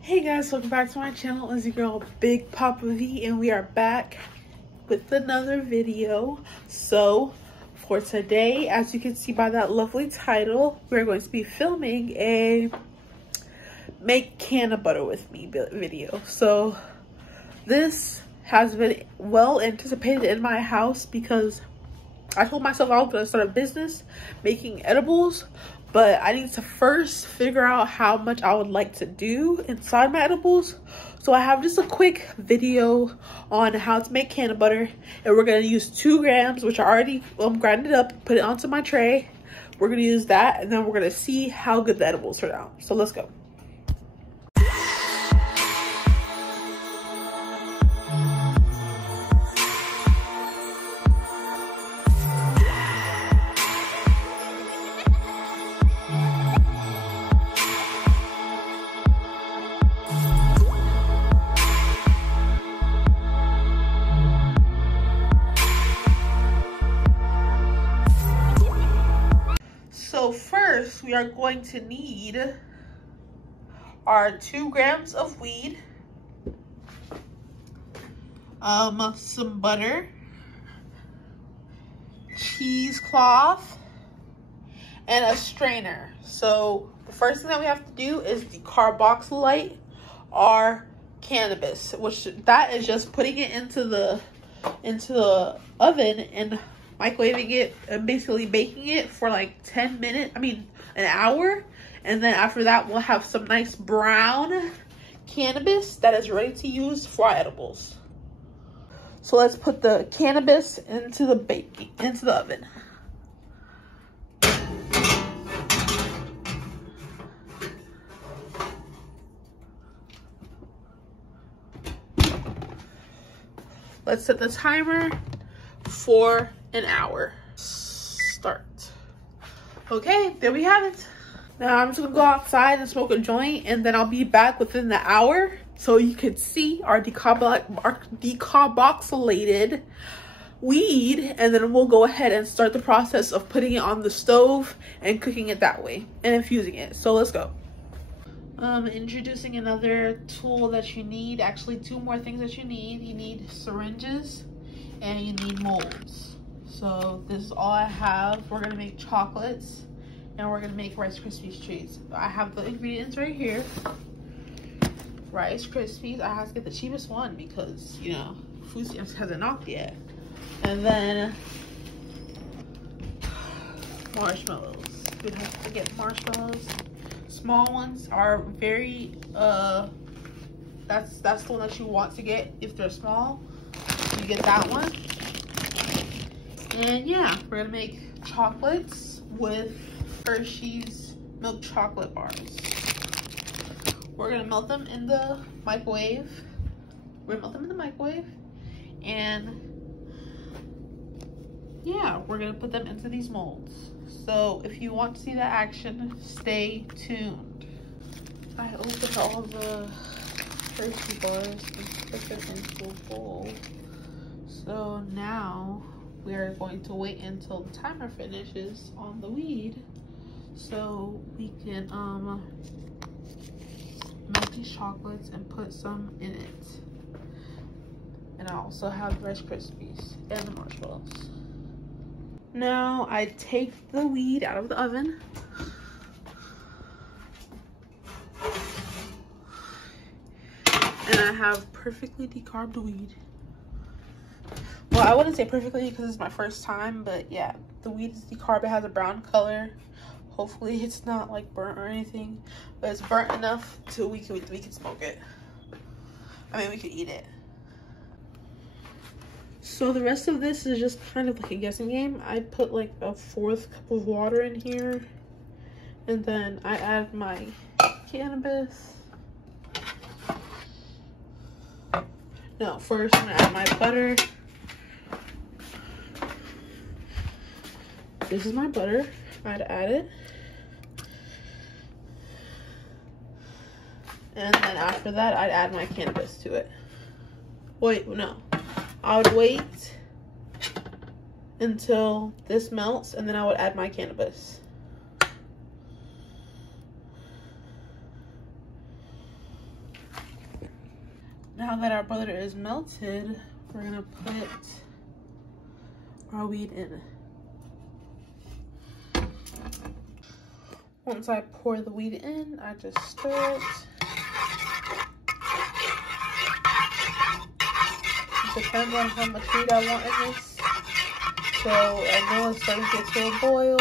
Hey guys, welcome back to my channel. It's your girl Big Papa V, and we are back with another video. So for today, as you can see by that lovely title, we're going to be filming a make Cannabutter with me video. So this has been well anticipated in my house because I told myself I was going to start a business making edibles, but I need to first figure out how much I would like to do inside my edibles. So I have just a quick video on how to make Cannabutter, and we're going to use 2 grams, which I already grinded up, put it onto my tray. We're going to use that, and then we're going to see how good the edibles turn out. So let's go. So first, we are going to need our 2 grams of weed, some butter, cheesecloth, and a strainer. So the first thing that we have to do is decarboxylate our cannabis, which that is just putting it into the oven and microwaving it and basically baking it for like 10 minutes, an hour. And then after that, we'll have some nice brown cannabis that is ready to use for our edibles. So let's put the cannabis into the oven. Let's set the timer for an hour. Start. Okay, there we have it. Now I'm just gonna go outside and smoke a joint, and then I'll be back within the hour so you can see our decarboxylated weed, and then we'll go ahead and start the process of putting it on the stove and cooking it that way and infusing it. So let's go. Introducing another tool that you need, actually 2 more things that you need. You need syringes and you need molds. So this is all I have. We're gonna make chocolates and we're gonna make Rice Krispies treats. I have the ingredients right here. Rice Krispies. I have to get the cheapest one because, you know, food stamps hasn't knocked yet. And then marshmallows. We have to get marshmallows. Small ones are very that's the one that you want to get if they're small. You get that one. And yeah, we're gonna make chocolates with Hershey's milk chocolate bars. We're gonna melt them in the microwave. And yeah, we're gonna put them into these molds. So if you want to see that action, stay tuned. I opened all the Hershey bars and put them into a bowl. So now we're going to wait until the timer finishes on the weed so we can melt these chocolates and put some in it. And I also have Rice Krispies and the marshmallows. Now I take the weed out of the oven. And I have perfectly decarbed weed. Well, I wouldn't say perfectly because it's my first time, but yeah, the weed is decarb. It has a brown color. Hopefully it's not like burnt or anything, but it's burnt enough till we can smoke it. We could eat it. So the rest of this is just kind of like a guessing game. I put like a 1/4 cup of water in here, and then I add my cannabis. No, first I'm gonna add my butter. This is my butter. I'd add it. And then after that, I'd add my cannabis to it. Wait, no. I would wait until this melts, and then I would add my cannabis. Now that our butter is melted, we're gonna put our wheat in. Once I pour the wheat in, I just stir it. It depends on how much wheat I want in this. So I know it's starting to get to a boil.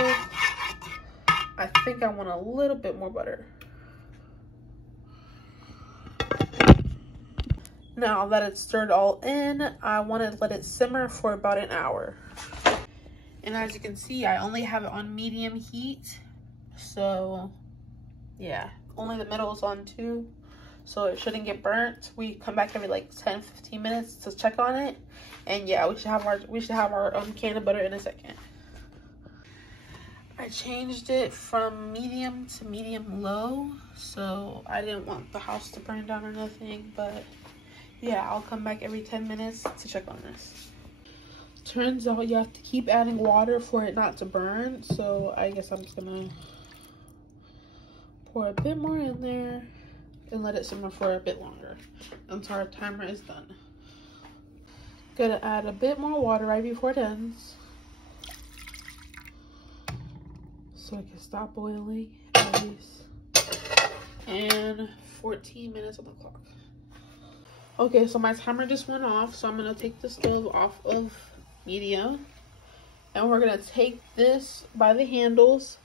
I think I want a little bit more butter. Now that it's stirred all in, I want to let it simmer for about an hour. And as you can see, I only have it on medium heat. So yeah, only the middle is on too. So it shouldn't get burnt. We come back every like 10-15 minutes to check on it. And yeah, we should have our Cannabutter in a second. I changed it from medium to medium low, so I didn't want the house to burn down or nothing, but yeah, I'll come back every 10 minutes to check on this. Turns out you have to keep adding water for it not to burn, so I guess I'm just gonna pour a bit more in there and let it simmer for a bit longer until our timer is done. Gonna add a bit more water right before it ends, so it can stop boiling at least. And 14 minutes on the clock. Okay, so my timer just went off, so I'm gonna take the stove off of medium, and we're gonna take this by the handles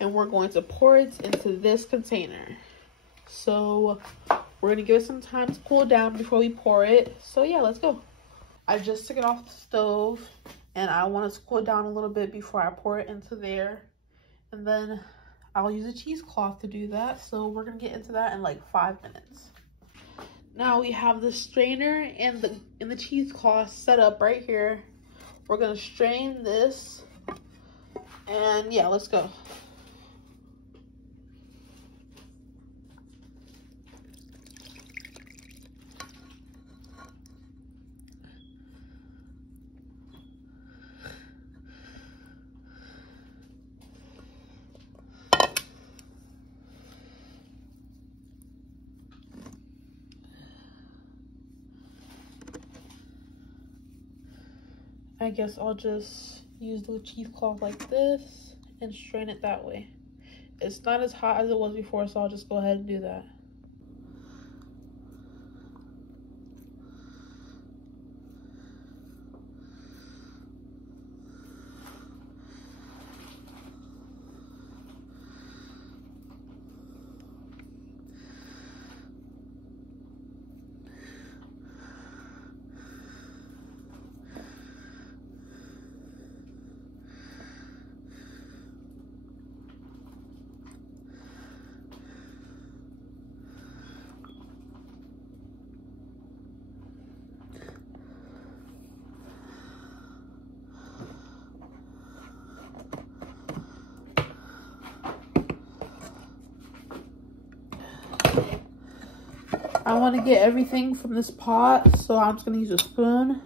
and we're going to pour it into this container. So we're gonna give it some time to cool down before we pour it. So yeah, let's go. I just took it off the stove and I want it to cool down a little bit before I pour it into there. And then I'll use a cheesecloth to do that. So we're gonna get into that in like 5 minutes. Now we have the strainer and the cheesecloth set up right here. We're gonna strain this, and yeah, let's go. I guess I'll just use the cheesecloth like this and strain it that way. It's not as hot as it was before, so I'll just go ahead and do that. I want to get everything from this pot, so I'm just going to use a spoon.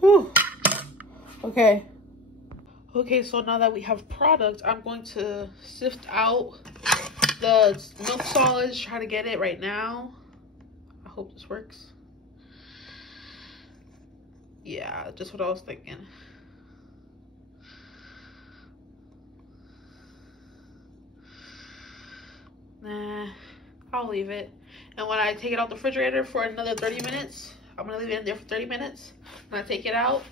Whew. Okay, so now that we have product, I'm going to sift out the milk solids, try to get it right now. I hope this works. Yeah, just what I was thinking. Nah, I'll leave it. And when I take it out the refrigerator for another 30 minutes, I'm gonna leave it in there for 30 minutes. When I take it out,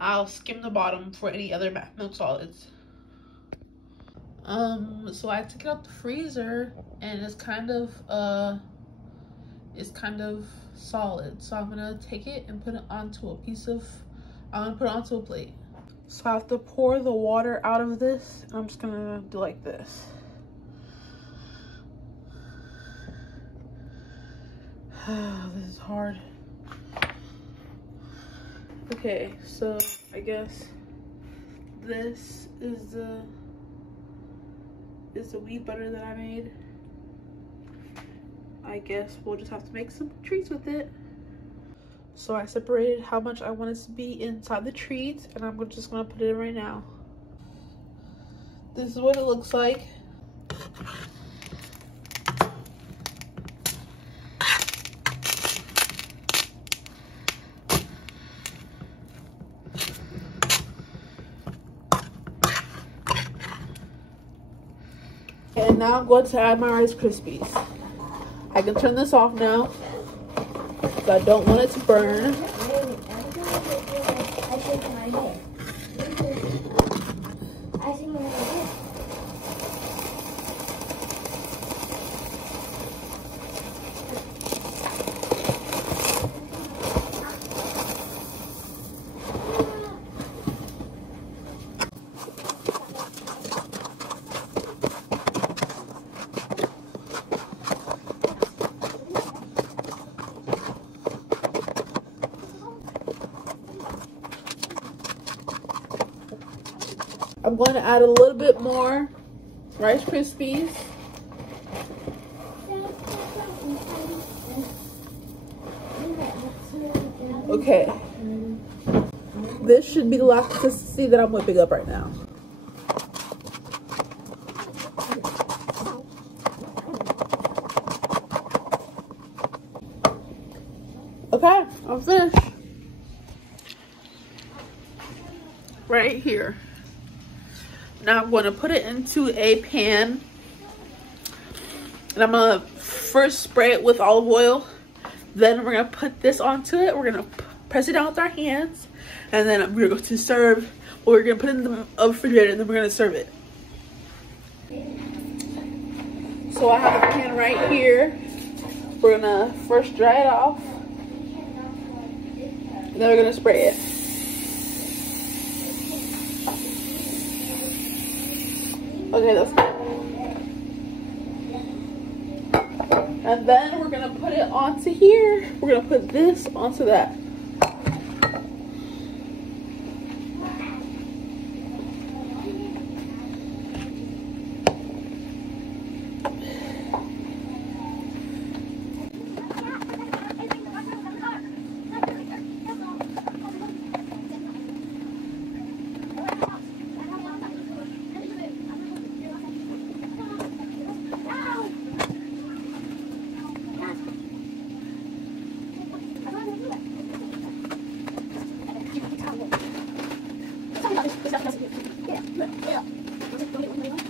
I'll skim the bottom for any other milk solids. So I took it out the freezer and it's kind of solid. So I'm gonna take it and put it onto a plate. So I have to pour the water out of this. I'm just gonna do like this. This is hard. Okay, so I guess this is the wheat butter that I made. I guess we'll just have to make some treats with it. So I separated how much I want it to be inside the treats, and I'm just gonna put it in right now. This is what it looks like. And now I'm going to add my Rice Krispies. I can turn this off now, because I don't want it to burn. I'm going to add a little bit more Rice Krispies. Okay. This should be the last consistency that I'm whipping up right now. Okay, I'm finished. Right here. Now I'm going to put it into a pan, and I'm going to first spray it with olive oil. Then we're going to put this onto it. We're going to press it down with our hands, and then we're going to serve, or we're going to put it in the refrigerator, and then we're going to serve it. So I have a pan right here. We're going to first dry it off, and then we're going to spray it. Okay, that's good. And then we're gonna put it onto here. We're gonna put this onto that.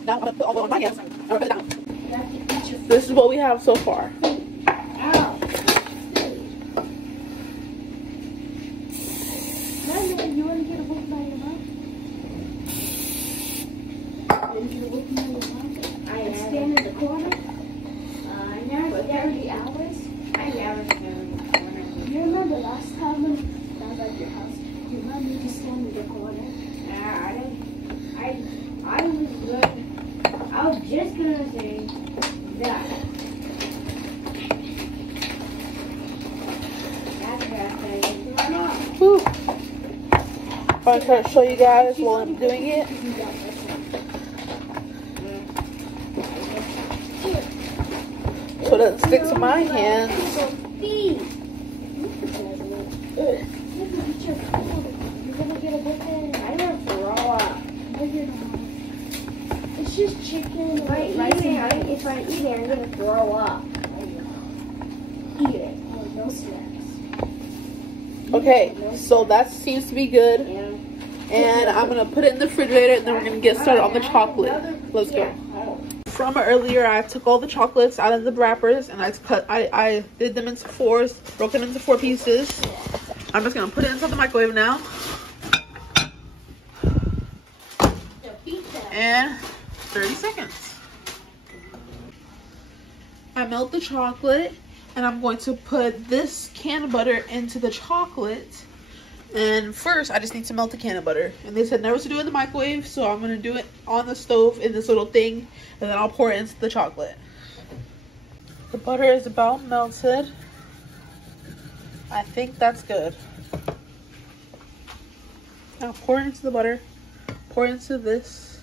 Now I'm gonna put all on my hands. I'm gonna put it down. This is what we have so far. You want to get a book by your mouth? I stand in the corner. I never 30 hours. I never stand in the corner. You remember last time when I was at your house? You wanted me to stand in the corner? I was just gonna say that. Whew. I'm gonna try to show you guys while I'm doing it. So it doesn't stick to my hands. It's just chicken. If I eat it, I'm gonna throw up. Eat it. No snacks. Okay, so that seems to be good. And I'm gonna put it in the refrigerator, and then we're gonna get started on the chocolate. Let's go. From earlier, I took all the chocolates out of the wrappers, and I did them into fours, broke them into 4 pieces. I'm just gonna put it inside the microwave now. And 30 seconds. I melt the chocolate, and I'm going to put this Cannabutter into the chocolate. And first, I just need to melt the Cannabutter. And they said never to do it in the microwave, so I'm going to do it on the stove in this little thing, and then I'll pour it into the chocolate. The butter is about melted. I think that's good. Now pour it into the butter. Pour it into this.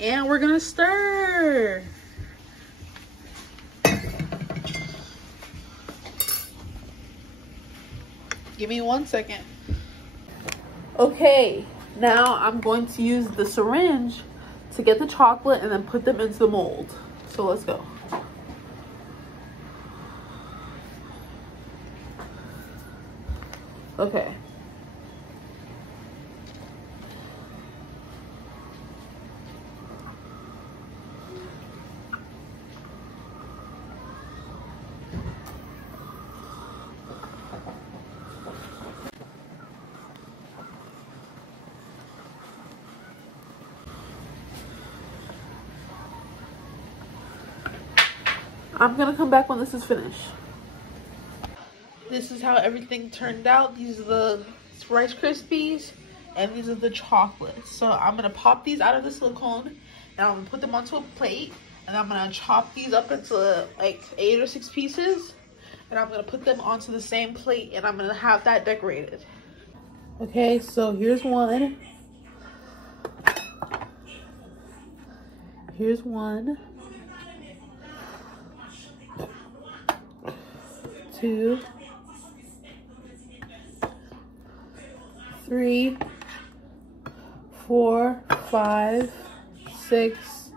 And we're gonna stir. Give me 1 second. Okay, now I'm going to use the syringe to get the chocolate and then put them into the mold. So let's go. Okay. I'm gonna come back when this is finished. This is how everything turned out. These are the Rice Krispies and these are the chocolates. So I'm gonna pop these out of the silicone and I'm gonna put them onto a plate and I'm gonna chop these up into like 8 or 6 pieces and I'm gonna put them onto the same plate and I'm gonna have that decorated. Okay, so here's one. Here's one. 2, 3, 4, 5, 6,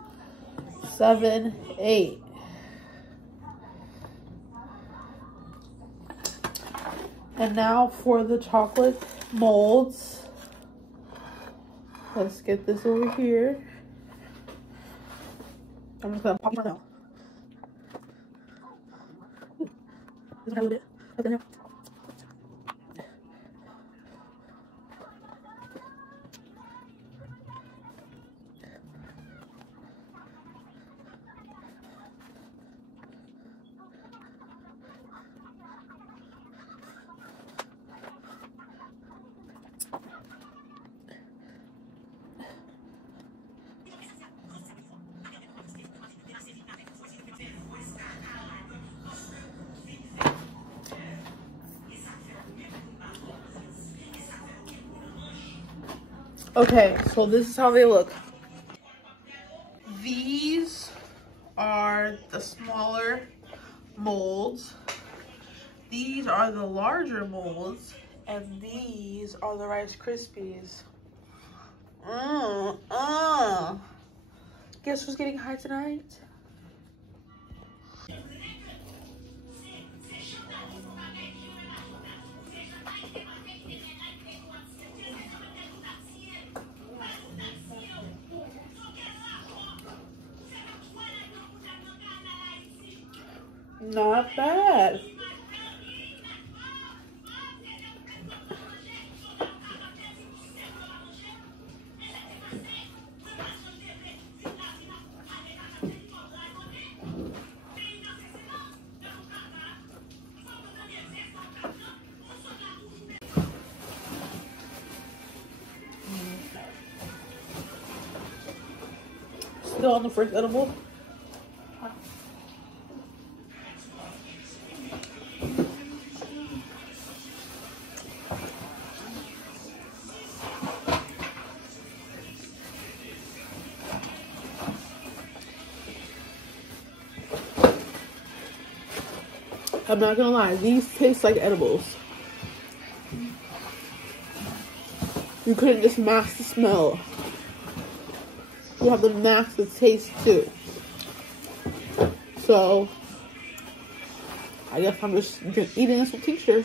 7, 8. And now for the chocolate molds. Let's get this over here. I'm just gonna pop it out. Just a little bit up in there. Okay, so this is how they look. These are the smaller molds. These are the larger molds. And these are the Rice Krispies. Guess who's getting high tonight? Not bad. Still on the first edible. I'm not gonna lie, these taste like edibles. You couldn't just mask the smell. You have to mask the taste too. So, I guess I'm just eating this with tincture.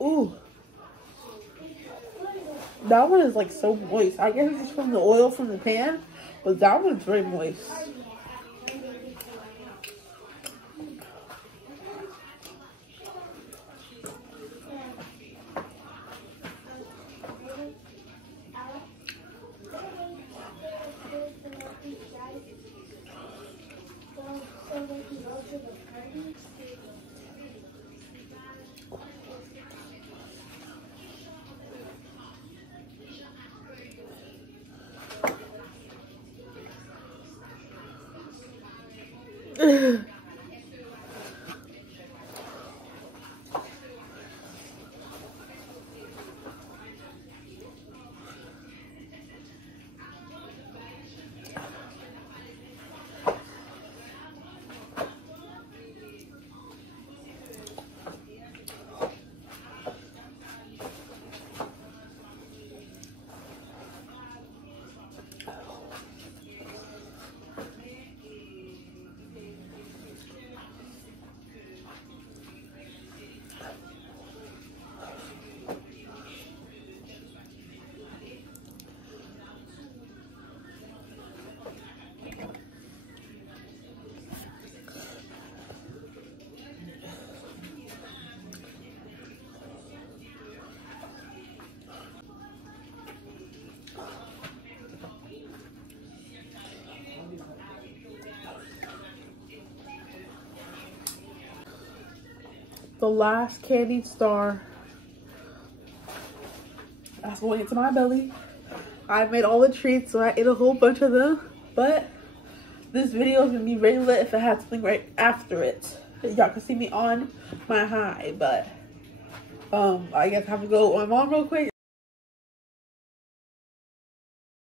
Ooh. That one is like so moist. I guess it's just from the oil from the pan, but that one's very moist. the last candied star. That's going into my belly. I made all the treats, so I ate a whole bunch of them. But this video is gonna be very lit if I had something right after it. Y'all can see me on my high, but I guess I have to go on my mom real quick.